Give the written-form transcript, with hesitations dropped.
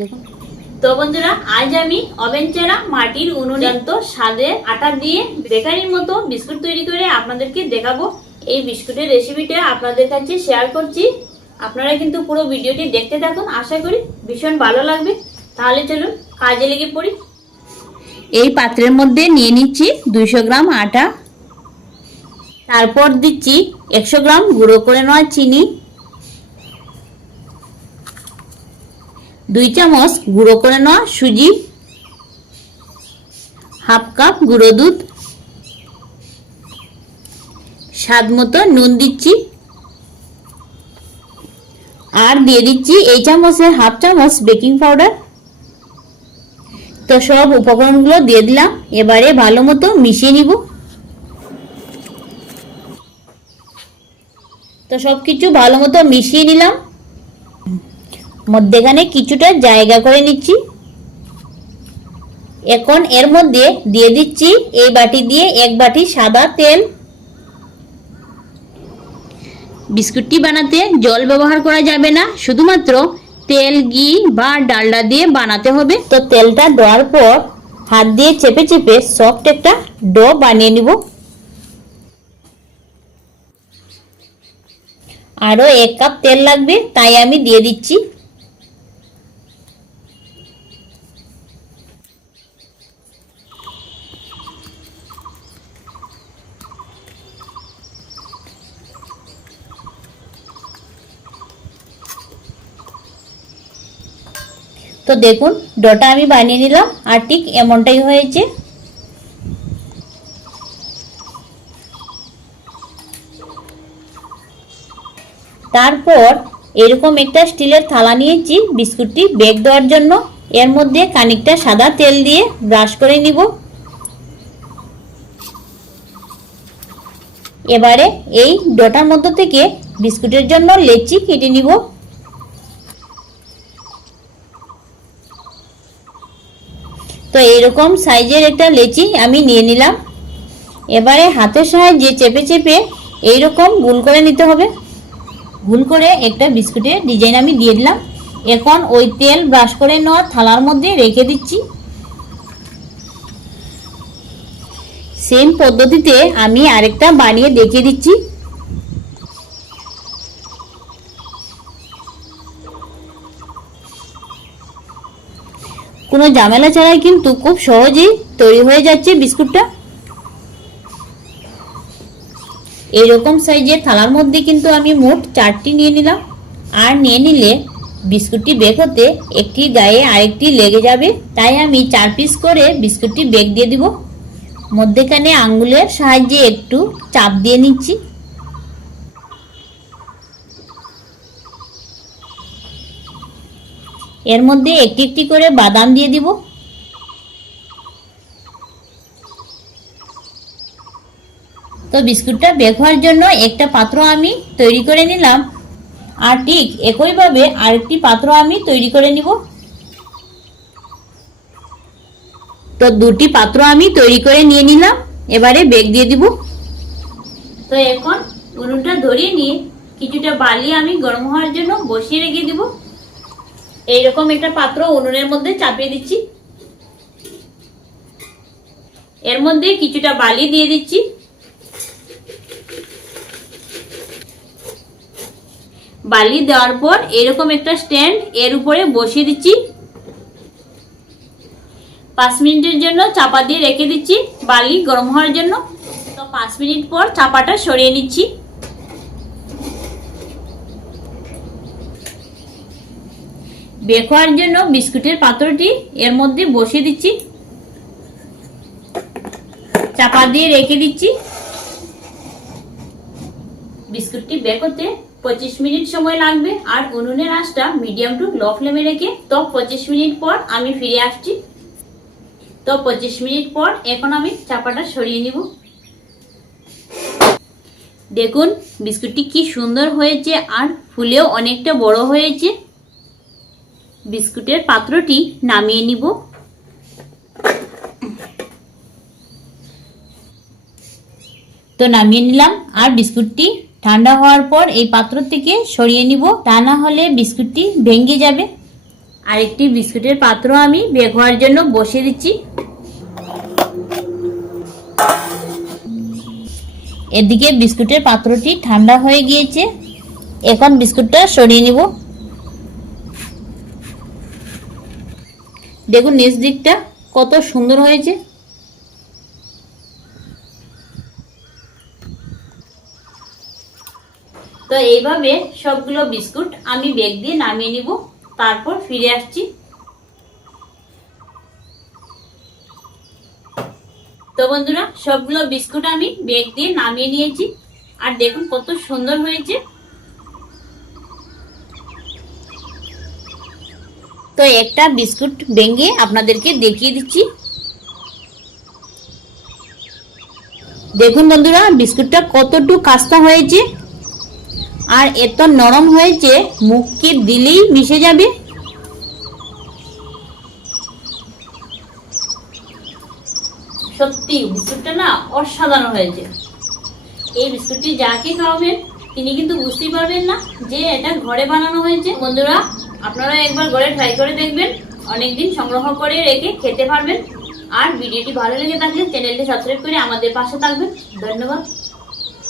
দেখুন। তো বন্ধুরা, আজ আমি ওভেন চারা মাটির উনুনে স্বাদের আটা দিয়ে বেকারির মতো বিস্কুট তৈরি করে আপনাদেরকে দেখাবো। এই বিস্কুটের রেসিপিটা আপনাদের কাছে শেয়ার করছি। আপনারা কিন্তু পুরো ভিডিওটি দেখতে থাকুন, আশা করি ভীষণ ভালো লাগবে। তাহলে চলুন কাজে লেগে পড়ি। এই পাত্রের মধ্যে নিয়ে নিচ্ছি 200 গ্রাম আটা, তারপর দিচ্ছি 100 গ্রাম গুঁড়ো করে নেওয়া চিনি, 2 চামচ গুঁড়ো করে নেওয়া সুজি, হাফ কাপ গুঁড়ো দুধ, স্বাদ মতো নুন দিচ্ছি, আর দিয়ে দিচ্ছি এই চামচের হাফ চামচ বেকিং পাউডার। তো সব উপকরণগুলো দিয়ে দিলাম, এবারে ভালো মতো মিশিয়ে নিব। তো সবকিছু ভালো মতো মিশিয়ে নিলাম, মধ্যেখানে কিছুটা জায়গা করে নিচ্ছি। এখন এর মধ্যে দিয়ে দিচ্ছি এই বাটি দিয়ে 1 বাটি সাদা তেল। বিস্কুটটি বানাতে জল ব্যবহার করা যাবে না, শুধুমাত্র তেল, ঘি বা ডালডা দিয়ে বানাতে হবে। তো তেলটা দেওয়ার পর হাত দিয়ে চেপে চেপে সফট একটা ডো বানিয়ে নিব। আরো 1 কাপ তেল লাগবে, তাই আমি দিয়ে দিচ্ছি। তো দেখুন, ডোটা আমি বানিয়ে নিলাম, আর ঠিক এমনটাই হয়েছে। তারপর এরকম একটা স্টিলের থালা নিয়েছি বিস্কুটটি বেক দেওয়ার জন্য। এর মধ্যে খানিকটা সাদা তেল দিয়ে ব্রাশ করে নিব। এবারে এই ডোটার মধ্য থেকে বিস্কুটের জন্য লেচি কেটে নিব। তো এইরকম সাইজের একটা লেচি আমি নিয়ে নিলাম। এবারে হাতের সাহায্যে চেপে চেপে এইরকম গোল করে নিতে হবে। গোল করে একটা বিস্কুটের ডিজাইন আমি দিয়ে দিলাম। এখন ওই তেল ব্রাশ করে নেওয়া থালার মধ্যে রেখে দিচ্ছি। সেম পদ্ধতিতে আমি আরেকটা বানিয়ে দেখিয়ে দিচ্ছি। কোনো ঝামেলা ছাড়াই কিন্তু খুব সহজেই তৈরি হয়ে যাচ্ছে বিস্কুটটা। এইরকম সাইজের থালার মধ্যে কিন্তু আমি মোট 4টি নিয়ে নিলাম। আর নিয়ে নিলে বিস্কুটটি বেক হতে একটি গায়ে আরেকটি লেগে যাবে, তাই আমি 4 পিস করে বিস্কুটটি বেক দিয়ে দিব। মধ্যেখানে আঙ্গুলের সাহায্যে একটু চাপ দিয়ে নিচ্ছি। এর মধ্যে একটি একটি করে বাদাম দিয়ে দিব। তো বিস্কুটটা বেক হওয়ার জন্য একটা পাত্র আমি তৈরি করে নিলাম, আর ঠিক একইভাবে আরেকটি পাত্র আমি তৈরি করে নিব। তো 2টি পাত্র আমি তৈরি করে নিয়ে নিলাম, এবারে বেক দিয়ে দিব। তো এখন উনুনটা ধরিয়ে নিয়ে কিছুটা বালি আমি গরম হওয়ার জন্য বসিয়ে রেখে দিব। এইরকম একটা পাত্র উনুনের মধ্যে চাপিয়ে দিচ্ছি। এর মধ্যে কিছুটা বালি দিয়ে দিচ্ছি। বালি দেওয়ার পর এরকম একটা স্ট্যান্ড এর উপরে বসিয়ে দিচ্ছি। 5 মিনিটের জন্য চাপা দিয়ে রেখে দিচ্ছি বালি গরম হওয়ার জন্য। তো 5 মিনিট পর চাপাটা সরিয়ে নিচ্ছি। বেক হওয়ার জন্য বিস্কুটের পাত্রটি এর মধ্যে বসিয়ে দিচ্ছি, চাপা দিয়ে রেখে দিচ্ছি। বিস্কুটটি বেক হতে 25 মিনিট সময় লাগবে, আর উনুনের আঁচটা মিডিয়াম টু লো ফ্লেমে রেখে। তো 25 মিনিট পর আমি ফিরে আসছি। তো 25 মিনিট পর এখন আমি চাপাটা সরিয়ে নিব। দেখুন বিস্কুটটি কি সুন্দর হয়েছে, আর ফুলেও অনেকটা বড় হয়েছে। বিস্কুটের পাত্রটি নামিয়ে নিব। তো নামিয়ে নিলাম, আর বিস্কুটটি ঠান্ডা হওয়ার পর এই পাত্র থেকে সরিয়ে নিব, তা না হলে বিস্কুটটি ভেঙে যাবে। আরেকটি বিস্কুটের পাত্র আমি বেক হওয়ার জন্য বসিয়ে দিচ্ছি। এদিকে বিস্কুটের পাত্রটি ঠান্ডা হয়ে গিয়েছে। এখন বিস্কুটটা সরিয়ে নিব। দেখুন নিচ দিকটা কত সুন্দর হয়েছে। তো এইভাবে সবগুলো বিস্কুট আমি বেক দিয়ে নামিয়ে নিব, তারপর ফিরে আসছি। তো বন্ধুরা, সবগুলো বিস্কুট আমি বেক দিয়ে নামিয়ে নিয়েছি, আর দেখুন কত সুন্দর হয়েছে। তো একটা বিস্কুট ভেঙে আপনাদেরকে দেখিয়ে দিচ্ছি। দেখুন বন্ধুরা, বিস্কুটটা কতটুকু খাস্তা হয়েছে আর এত নরম হয়েছে, মুখে দিলেই মিশে যাবে। সত্যি বিস্কুটটা না অসাধারণ হয়েছে। এই বিস্কুটটি যাকে খাওয়াবেন তিনি কিন্তু বুঝতেই পারবেন না যে এটা ঘরে বানানো হয়েছে। বন্ধুরা, আপনারা একবার ঘরে ট্রাই করে দেখবেন, অনেকদিন সংগ্রহ করে রেখে খেতে পারবেন। আর ভিডিওটি ভালো লেগে থাকলে চ্যানেলটি সাবস্ক্রাইব করে আমাদের পাশে থাকবেন। ধন্যবাদ।